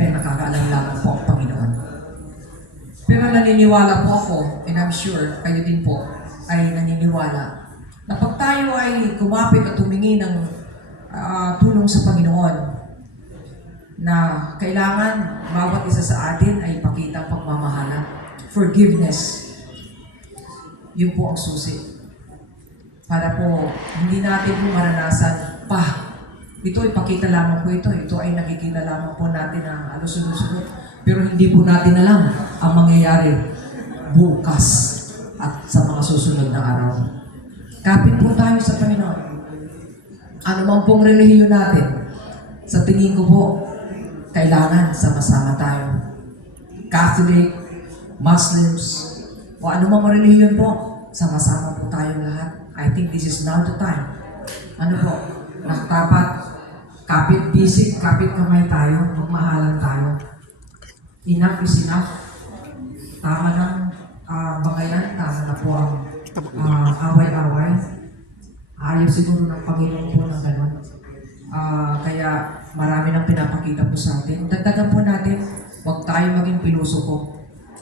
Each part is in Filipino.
Siyempre, nakakaalam lamang po ang Panginoon. Pero naniniwala po ako, and I'm sure kayo din po ay naniniwala, na pag tayo ay kumapit at humingi ng ah, tulong sa Panginoon, na kailangan bawat isa sa atin ay ipakita ang pagmamahala, forgiveness. Yun po ang susi. Para po hindi natin po maranasan pa. Ito ipakita lamang po ito. Ito ay nakikita lamang po natin na alusunod-sunod. Pero hindi po natin alam ang mangyayari bukas at sa mga susunod na araw. Kapit po tayo sa Panginoon. Ano man pong relihiyon natin, sa tingin ko po, kailangan sama-sama tayo. Catholic, Muslims, o ano mang relihiyon po, sama-sama po tayong lahat. I think this is now the time. Ano po, nakatapat, kapit bisig, kapit kamay tayo, magmahalan tayo. Enough is enough. Tama ng uh, bangayan, tama na po ang ah, away-away. Ayaw siguro ng Panginoon po ng ganun. Ah, kaya marami nang pinapakita po sa atin. Dagdagan po natin, huwag tayo maging piloso po.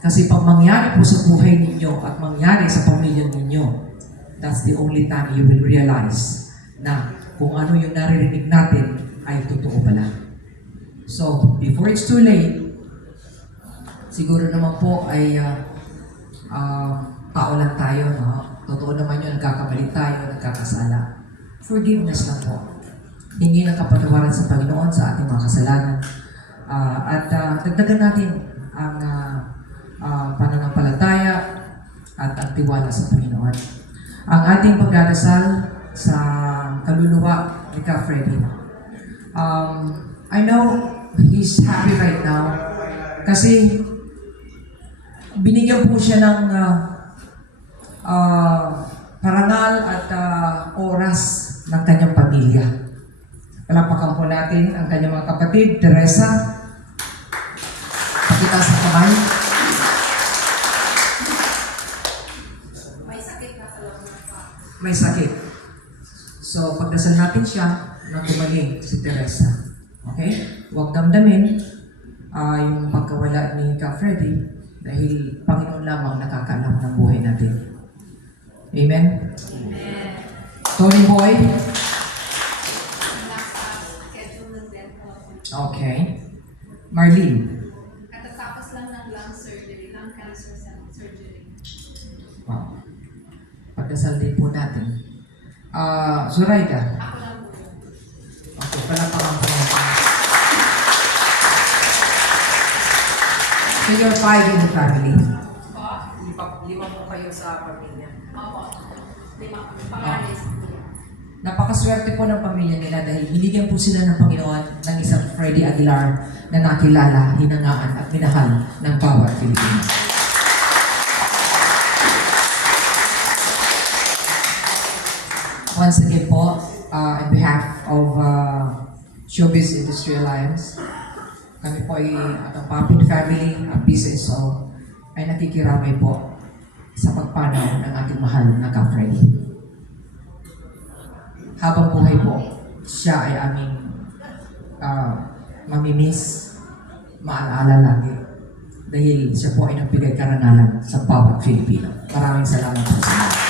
Kasi pag mangyari po sa buhay ninyo at mangyari sa pamilya ninyo, that's the only time you will realize na kung ano yung naririnig natin ay totoo pala. So, before it's too late, siguro naman po ay ah, ah, tao lang tayo, no? Totoo naman yun, nagkakamali tayo, nagkakasala. Forgiveness lang po. Hingi ng kapatawaran sa Panginoon sa ating mga kasalanan. Ah, at ah, dagdagan natin ang ah, ah, pananampalataya at ang tiwala sa Panginoon. Ang ating pagdadasal sa kaluluwa ni Ka Freddy. Um, I know he's happy right now kasi binigyan po siya ng ah, ah, parangal at ah, oras ng kanyang pamilya. Palapakan po natin ang kanyang mga kapatid, Teresa. Pakita sa kamay. May sakit na sa loob ng pa. May sakit. So, pagdasal natin siya na gumaling si Teresa. Okay? Huwag damdamin ah, yung pagkawala ni Ka Freddy dahil Panginoon lamang nakakaalam ng buhay natin. Amen? Amen. Tony Boy? Okay. Marlene? Katatapos lang ng lung surgery, lung cancer surgery. Wow. Pagdasal din po natin. Ah, Zoraida? Ako lang po. yun. Okay, palapakan po natin. So you're five in the family? Po? Lima, lima po kayo sa pamilya. Opo. Lima. Pangalan is Kuya. Napakaswerte po ng pamilya nila dahil binigyan po sila ng Panginoon ng isang Freddy Aguilar na nakilala, hinangaan at minahal ng bawat Pilipino. Once again po, uh, on behalf of uh, Showbiz Industry Alliance, kami po ay at ang Papin Family, ang PCSO, ay nakikiramay po sa pagpanaw ng ating mahal na ka-Freddy habang buhay po, siya ay aming uh, mamimiss, maalaala lagi. Dahil siya po ay nagbigay karangalan sa bawat Filipino. Maraming salamat po sa inyo.